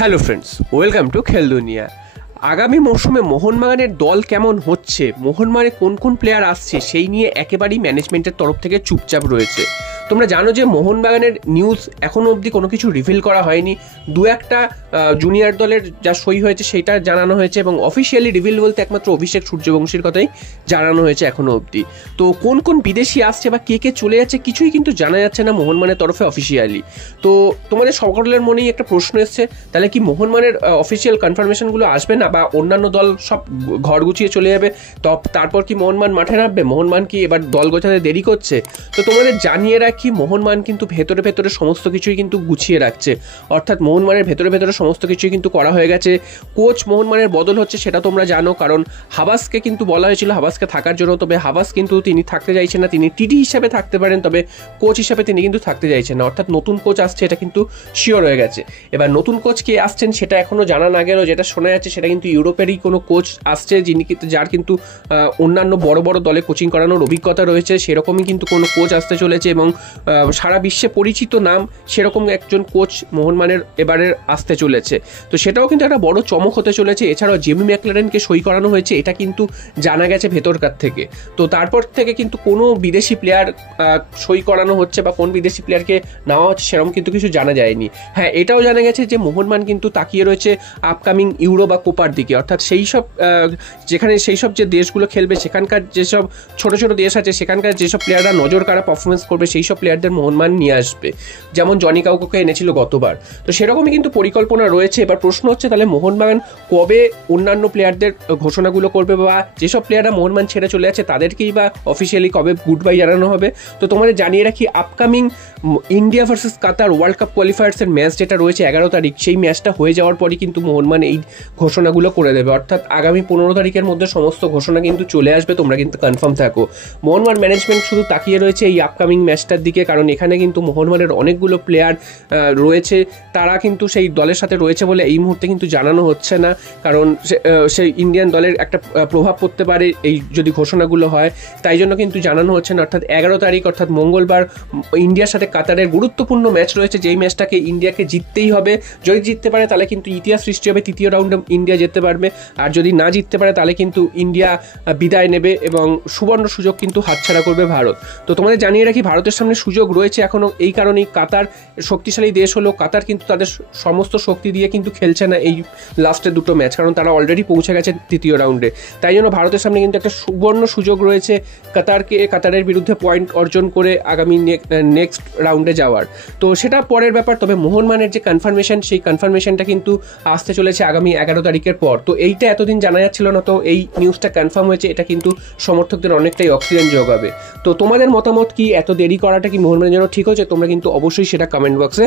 Hello friends, welcome to খেল দুনিয়া। আগামী মরশুমে মোহনবাগানের দল কেমন হচ্ছে, মোহনবাগানে কোন কোন প্লেয়ার আসছে সেই নিয়ে একেবারেই ম্যানেজমেন্টের তরফ থেকে চুপচাপ রয়েছে। তোমরা জানো যে মোহনবাগানের নিউজ এখনও অবধি কোনো কিছু রিভিল করা হয়নি। দু একটা জুনিয়র দলের যা সই হয়েছে সেটা জানানো হয়েছে এবং অফিসিয়ালি রিভিল বলতে একমাত্র অভিষেক সূর্যবংশীর কথাই জানানো হয়েছে এখনও অবধি। তো কোন কোন বিদেশি আসছে বা কে কে চলে যাচ্ছে কিছুই কিন্তু জানা যাচ্ছে না মোহনবাগানের তরফে অফিসিয়ালি। তো তোমাদের সকলের মনেই একটা প্রশ্ন এসছে, তাহলে কি মোহনবাগানের অফিসিয়াল কনফার্মেশনগুলো আসবে না বা অন্যান্য দল সব ঘর গুছিয়ে চলে যাবে? তো তারপর কি মোহনবাগান মাঠে নামবে? মোহনবাগান কি এবার দল গোছাতে দেরি করছে? তো তোমাদের জানিয়ে রাখি, মোহনবাগান কিন্তু ভেতরে ভেতরে সমস্ত কিছুই কিন্তু গুছিয়ে রাখছে, অর্থাৎ মোহনবাগানের ভেতরে ভেতরে সমস্ত কিছুই কিন্তু করা হয়ে গেছে। কোচ মোহনবাগানের বদল হচ্ছে সেটা তোমরা জানো, কারণ হাবাসকে কিন্তু বলা হয়েছিল হাবাসকে থাকার জন্য, তবে হাবাস কিন্তু তিনি থাকতে চাইছেন না। তিনি টিডি হিসাবে থাকতে পারেন, তবে কোচ হিসাবে তিনি কিন্তু থাকতে চাইছেন না, অর্থাৎ নতুন কোচ আসছে এটা কিন্তু শিওর হয়ে গেছে। এবার নতুন কোচ কে আসছেন সেটা এখনো জানা না গেলেও যেটা শোনা যাচ্ছে সেটা কিন্তু ইউরোপেরই কোনো কোচ আসছে, যিনি কিন্তু যার কিন্তু অন্যান্য বড় বড় দলে কোচিং করানোর অভিজ্ঞতা রয়েছে, সেরকমই কিন্তু কোনো কোচ আসতে চলেছে এবং সারা বিশ্বে পরিচিত নাম সেরকম একজন কোচ মোহনবাগানের এবারের আসতে চলেছে। তো সেটাও কিন্তু একটা বড় চমক হতে চলেছে। এছাড়াও জেমি ম্যাকলারেনকে সই করানো হয়েছে, এটা কিন্তু জানা গেছে ভেতরকার থেকে। তো তারপর থেকে কিন্তু কোনো বিদেশি প্লেয়ার সই করানো হচ্ছে বা কোন বিদেশি প্লেয়ারকে নেওয়া হচ্ছে সেরকম কিন্তু কিছু জানা যায়নি। হ্যাঁ, এটাও জানা গেছে যে মোহনবাগান কিন্তু তাকিয়ে রয়েছে আপকামিং ইউরো বা কোপার দিকে, অর্থাৎ সেই সব যেখানে সেই সব যে দেশগুলো খেলবে সেখানকার যেসব ছোট ছোট দেশ আছে সেখানকার যেসব প্লেয়াররা নজর কাড়া পারফরমেন্স করবে সেই সব প্লেয়ারদের মোহনবাগান নিয়ে আসবে, যেমন জনি কাউকে এনেছিল গতবার। তো সেরকমই কিন্তু পরিকল্পনা রয়েছে। এবার প্রশ্ন হচ্ছে, তাহলে মোহনবাগান কবে অন্যান্য প্লেয়ারদের ঘোষণাগুলো করবে বা যেসব প্লেয়াররা মোহনবাগান ছেড়ে চলে যাচ্ছে তাদেরকেই বা অফিসিয়ালি কবে গুড বাই জানানো হবে? তো তোমাদের জানিয়ে রাখি, আপকামিং ইন্ডিয়া ভার্সেস কাতার ওয়ার্ল্ড কাপ কোয়ালিফায়ার্সের ম্যাচ যেটা রয়েছে 11 তারিখ, সেই ম্যাচটা হয়ে যাওয়ার পরই কিন্তু মোহনবাগান এই ঘোষণাগুলো করে দেবে, অর্থাৎ আগামী 15 তারিখের মধ্যে সমস্ত ঘোষণা কিন্তু চলে আসবে। তোমরা কিন্তু কনফার্ম থাকো। মোহনবাগান ম্যানেজমেন্ট শুধু তাকিয়ে রয়েছে এই আপকামিং ম্যাচটার দিকে, কারণ এখানে কিন্তু মোহনবাগানের অনেকগুলো প্লেয়ার রয়েছে, তারা কিন্তু সেই দলের সাথে রয়েছে বলে এই মুহূর্তে কিন্তু জানানো হচ্ছে না, কারণ সেই ইন্ডিয়ান দলের একটা প্রভাব পড়তে পারে এই যদি ঘোষণাগুলো হয়, তাই জন্য কিন্তু জানানো হচ্ছে না। অর্থাৎ 11 তারিখ অর্থাৎ মঙ্গলবার ইন্ডিয়ার সাথে কাতারের গুরুত্বপূর্ণ ম্যাচ রয়েছে, যেই ম্যাচটাকে ইন্ডিয়াকে জিততেই হবে। যদি জিততে পারে তাহলে কিন্তু ইতিহাস সৃষ্টি হবে, তৃতীয় রাউন্ডে ইন্ডিয়া যেতে পারবে, আর যদি না জিততে পারে তাহলে কিন্তু ইন্ডিয়া বিদায় নেবে এবং সুবর্ণ সুযোগ কিন্তু হাতছাড়া করবে ভারত। তো তোমাদের জানিয়ে রাখি, ভারতের সামনে সুযোগ রয়েছে এখনও, এই কারণেই কাতার শক্তিশালী দেশ হলো, কাতার কিন্তু তাদের সমস্ত শক্তি দিয়ে কিন্তু খেলছে না এই লাস্টের দুটো ম্যাচ, কারণ তারা অলরেডি পৌঁছে গেছে তৃতীয় রাউন্ডে। তাই জন্য ভারতের সামনে কিন্তু একটা সুবর্ণ সুযোগ রয়েছে কাতারের বিরুদ্ধে পয়েন্ট অর্জন করে আগামী নেক্সট রাউন্ডে যাওয়ার। তো সেটা পরের ব্যাপার, তবে মোহনবাগানের যে কনফার্মেশন সেই কনফার্মেশনটা কিন্তু আসতে চলেছে আগামী 11 তারিখের পর। তো এইটা এতদিন জানা যাচ্ছিল না, তো এই নিউজটা কনফার্ম হয়েছে, এটা কিন্তু সমর্থকদের অনেকটাই অক্সিজেন যোগাবে। তো তোমাদের মতামত কি? এত দেরি করাটা কি মোহনবাগানের জন্য ঠিক হয়েছে? তোমরা কিন্তু অবশ্যই সেটা কমেন্ট বক্সে